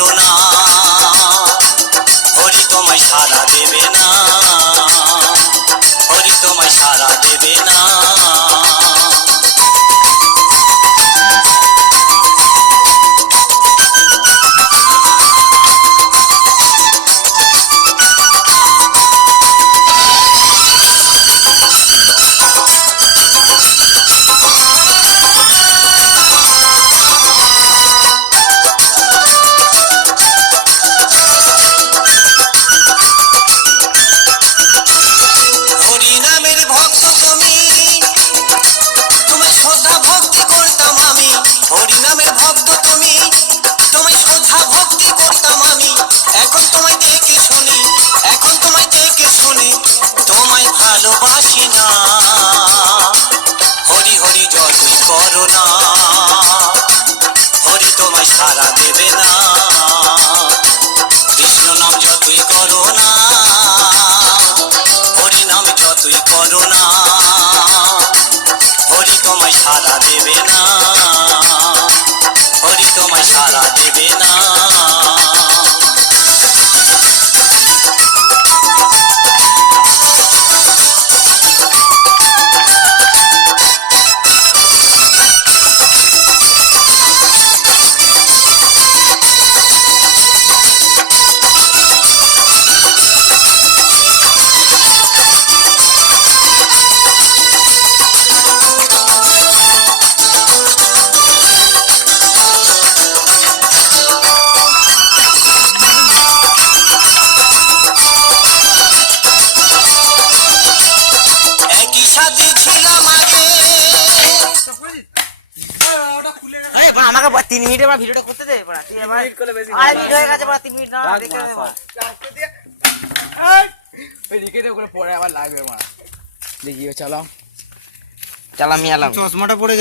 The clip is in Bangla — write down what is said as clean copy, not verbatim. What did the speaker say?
করো না, হরি তোমায় সারা দেবে না, হরি তোমায় সারা দেবে না। ভালোবাসি না, হরি হরি যতই করো না, হরি তোমায় সারা দেবে না। কৃষ্ণ নাম যতই করো না, হরি নাম যতই করো না, হরি তোমায় সারা দেবে না, হরি তোমায় সারা দেবে না। আমাকে 3 মিনিটে ভিডিওটা করতে দে। 3 মিনিট হয়ে গেছে, 3 মিনিট না দেখি। চলো চালা আমি এলাম। চশমাটা পরে